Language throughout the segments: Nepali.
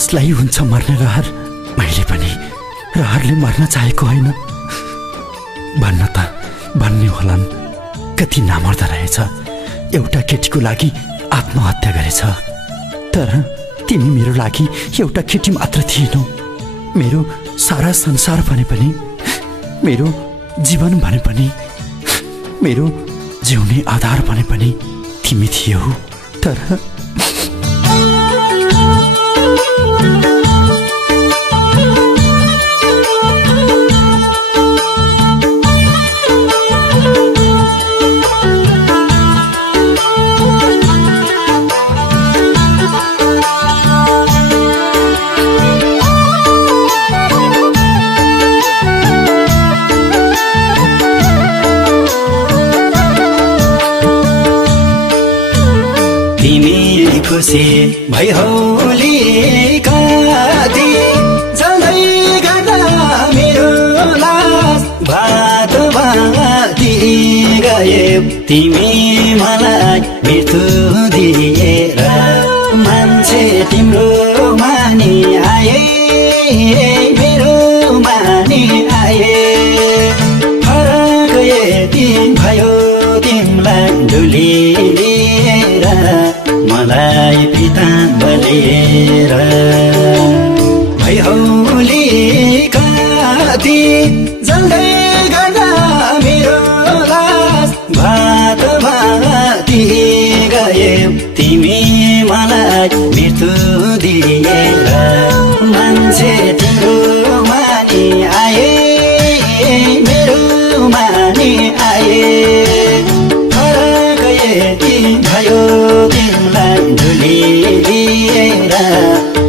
जसलाई हुन्छ मर्ने रहर, मैले पनि रहरले मर्न चाहेको होइन। भन्न त भन्ने होलान्, कति नामर्द रहेछ एउटा केटीको लागि आत्महत्या गरेछ। तर तिमी मेरो लागि एउटा केटी मात्र थिएनौ। मेरो सारा संसार भने पनि, मेरो जीवन भने पनि, मेरो जिउने आधार भने पनि तिमी थियौ। तर खुसी भइहोली कति जल्दै गर्दा मेरो लास भात भाती गए। तिमी मलाई मृत्यु दिएर मान्छे तिम्रो मानी आए, मेरो मानी आए। फरक यति भयो तिमीलाई डुली लिएर, मलाई पिता बलिएर। भइहोली कति जल्दै गर्दा मेरो लास भात भाती गए। तिमी मलाई मृत्यु दिएर मान्छे तिम्रो मानी आए, मेरो मानी आए। फरक यति भयो तिमीलाई डुली लिएर,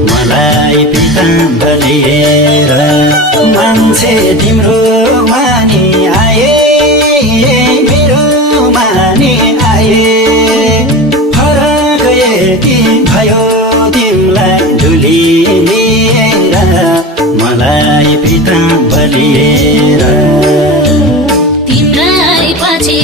मलाई पिता बलिएर। मान्छे तिम्रो मानी आए, मेरो मानी आए। फरक यति भयो तिमीलाई डुली लिएर, मलाई पिता बलिएर। तिम्रै पछि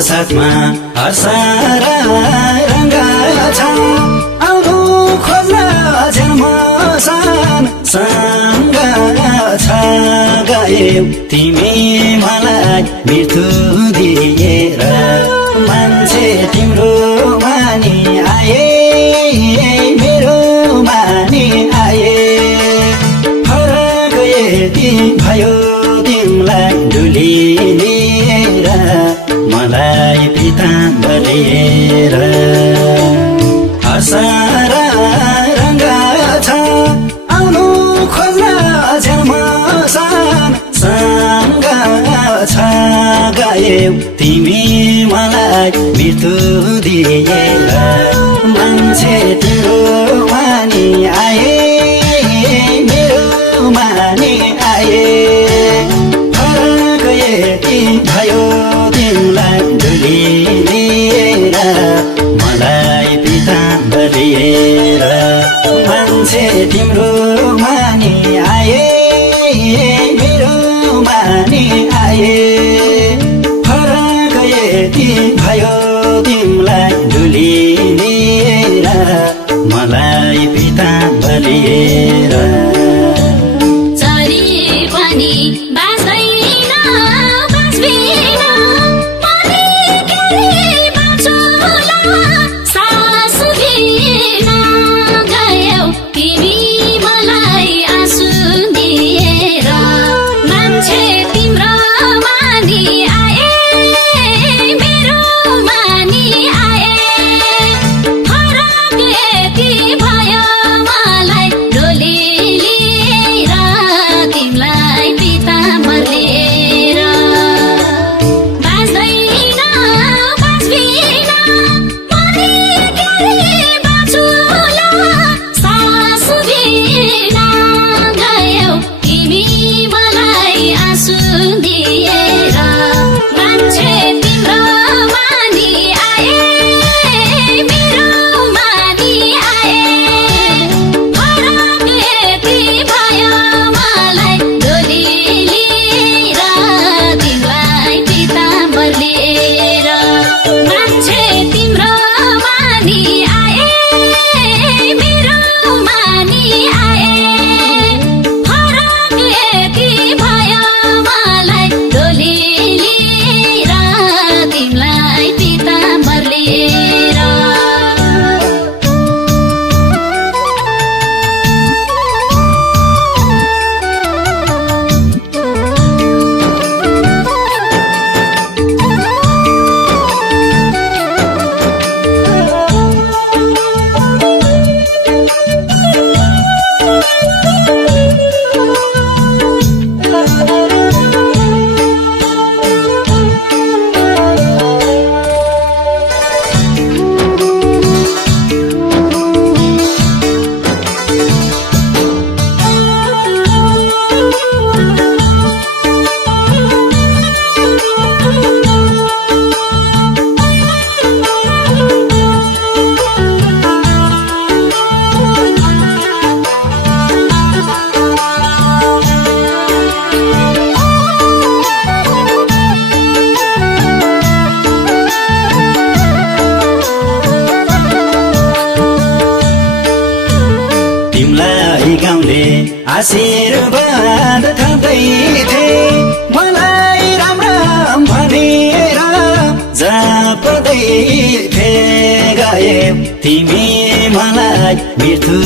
साथमा हसारा रंगा छ आउनु खोज्न झमसान सँग छ गए गयौ तिमी मलाई मृत्यु दिएर मान्छे तिम्रो मानी आए मेरो मानी आए फरक यति भयो तिमीलाई डुली लिएर मलाई पिताम्बरेर हसारा रङ्ग छ आउनु खोज्न सँग छ गयौ तिमी मलाई मृत्यु दिएर मान्छे तिम्रो मानी आए मेरो मानी आए फरक यति भयो तिमीलाई डुली लिएर मलाई पिताम्बरेर मान्छे तिम्रो मानी आए मेरो मानी आए फरक यति भयो तिमीलाई डुली लिएर मलाई पिताम्बरेर आशीर्वाद थाप्दै थिए मलाई राम राम भनेर जप्दै थिए गयौ तिमी मलाई मृत्यु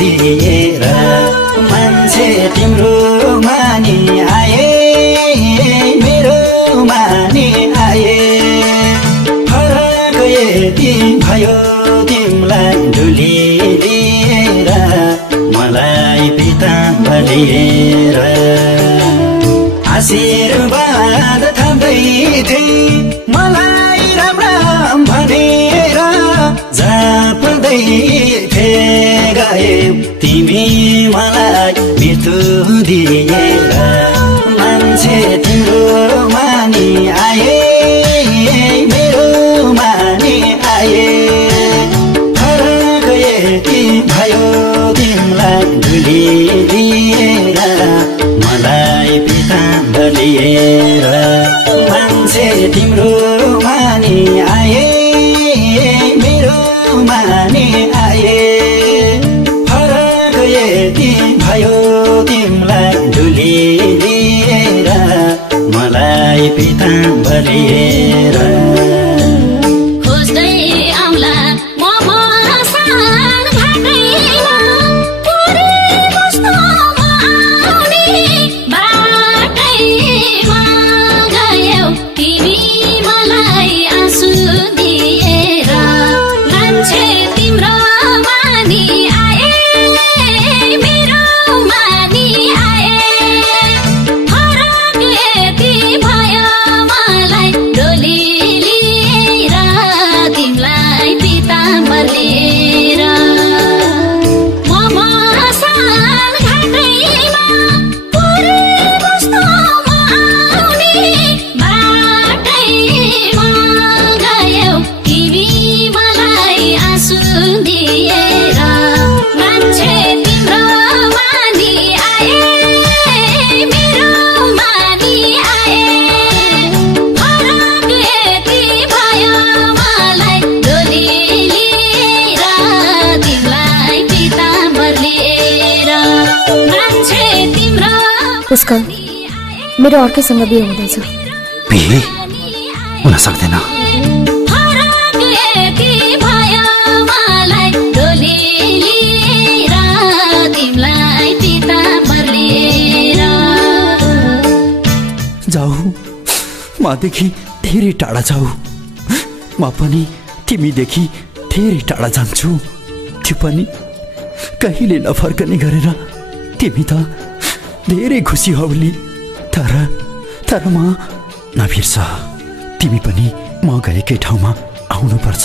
दिएर मान्छे तिम्रो मानी आए मेरो मानी आए फरक यति भयो तिमीलाई डुली लिएर मलाई पिताम्बरेर आशीर्वाद थाप्दै थिए मलाई राम राम भनेर जप्दै थिए गयौ तिमी मलाई मृत्यु दिएर मान्छे तिम्रो मानी आए मेरो मानी आए फरक यति भयो तिमीलाई डुली दिएर मलाई पिताम्बरेर मान्छे तिम्रो मानी आए मेरो मानी आए फरक यति भयो तिमीलाई डुली दिएर तिमीलाई पिताम्बर लिएर खोज्दै आउला म मसान घाटैमा पुरी बस्नु म आउने बाटैमा गयौ तिमी मलाई आँसु दिएर मान्छे तिम्रो मानी आए मेरो मानी आए फरक यति भयो मलाई डोली लिएर तिमीलाई पिताम्बर लिएर म मसान घाटैमा पुरी बस्नु म आउने बाटैमा गयौ तिमी मलाई आँसु दिएर मान्छे तिम्रो मानी आए मेरो मानी आए फरक यति भयो मलाई डोली लिएर तिमीलाई पिताम्बर लिएर मान्छे तिम्रो पुष्कर मेरो अर्कैसँग बिहे हुँदैछ बिहे हुन सक्दैन फरक यति भयो मलाई डोली लिएर तिमीलाई पिताम्बर लिएर जाऊ मदेखि धेरै टाढा जाऊ म पनि तिमीदेखि धेरै टाढा जान्छु त्यो पनि कहिले नफर्कने गरेर तिमी त धेरै खुसी हौली तर म नबिर्स तिमी पनि म गएकै ठाउँमा आउनुपर्छ